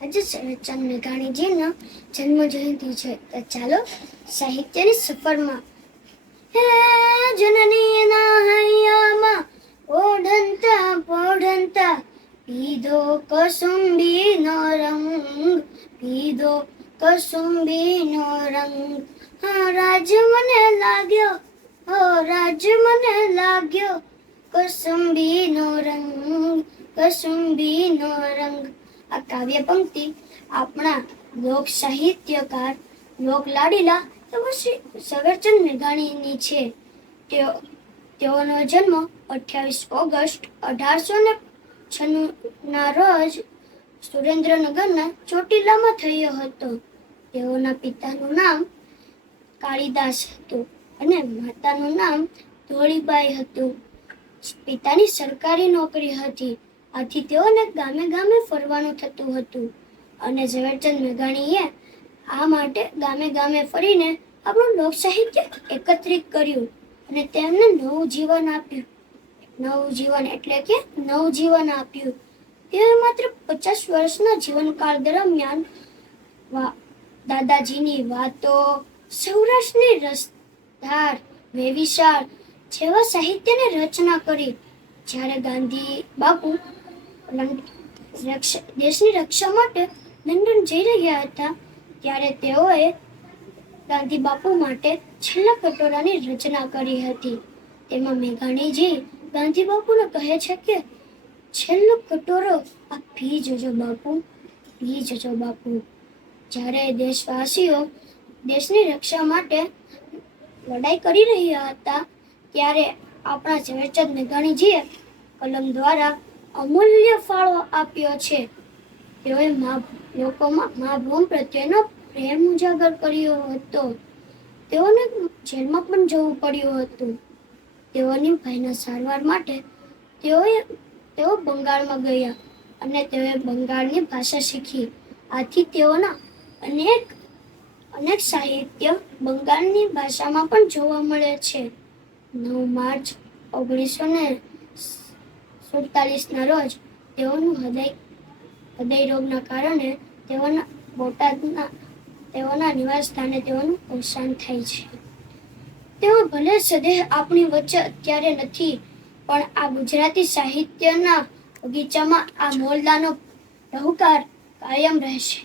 આજે શરદચંદ્ર મેઘાણીજીનો જન્મ જયંતિ છે, તો ચાલો સાહિત્યની સફરમાં હે જનનીના હૈયામાં ઓઢંતા પોઢંતા પીધો કસુંબીનો રંગ, પીધો કસુંબીનો રંગ. હા રાજ મને લાગ્યો, હો રાજ મને લાગ્યો કસુંબીનો રંગ, કસુંબીનો રંગ. આ કાવ્ય પંક્તિ આપણા લોક સાહિત્યકાર લોક લાડીલા એવા શ્રી ઝવેરચંદ મેઘાણીની છે. તેઓનો જન્મ 28 ઓગસ્ટ 1896 ના રોજ સુરેન્દ્રનગરના ચોટીલામાં થયો હતો. તેઓના પિતાનું નામ કાળીદાસ હતું અને માતાનું નામ ધોળીબાઈ હતું. પિતાની સરકારી નોકરી હતી, આથી તેઓને ગામે ગામે ફરવાનું થતું હતું અને ઝવેરચંદ મેઘાણીએ આ માટે ગામે ગામે ફરીને આપણું લોક સાહિત્ય એકત્રિત કર્યું અને તેમને નવું જીવન આપ્યું. નવું જીવન એટલે કે નવજીવન આપ્યું. તેઓ માત્ર 50 વર્ષના જીવનકાળ દરમિયાન દાદાજીની વાતો, સૌરાષ્ટ્રની રસધાર, વેવિશાળ જેવા સાહિત્યની રચના કરી. જ્યારે ગાંધી બાપુ દેશની રક્ષા માટે લંડન જઈ રહ્યા હતા, ત્યારે તેઓએ ગાંધી બાપુ માટે છેલ્લા કટોરાની રચના કરી હતી. તેમાં મેઘાણીજી ગાંધી બાપુને કહે છે કે છેલ્લો કટોરો આપ પી જજો બાપુ, પી જજો બાપુ. જ્યારે દેશવાસીઓ દેશની રક્ષા માટે લડાઈ કરી રહ્યા હતા, ત્યારે આપણા ઝવેરચંદ મેઘાણીજીએ કલમ દ્વારા અમૂલ્ય ફાળો આપ્યો છે. તેઓએ લોકોમાં મા ભૂમ પ્રત્યેનો પ્રેમ ઉજાગર કર્યો હતો. તેઓને જેલમાં પણ જવું પડ્યું હતું. તેઓની ભાઈના સારવાર માટે તેઓ બંગાળમાં ગયા અને તેઓએ બંગાળની ભાષા શીખી. આથી તેઓના અનેક સાહિત્ય બંગાળની ભાષામાં પણ જોવા મળે છે. 9 માર્ચ 1947 ના રોજ તેઓનું હૃદય રોગના કારણે તેઓના નિવાસ સ્થાને તેઓનું અવસાન થાય છે. તેઓ ભલે સદેહ આપણી વચ્ચે અત્યારે નથી, પણ આ ગુજરાતી સાહિત્યના બગીચામાં આ મોરલાનો રહુકાર કાયમ રહેશે.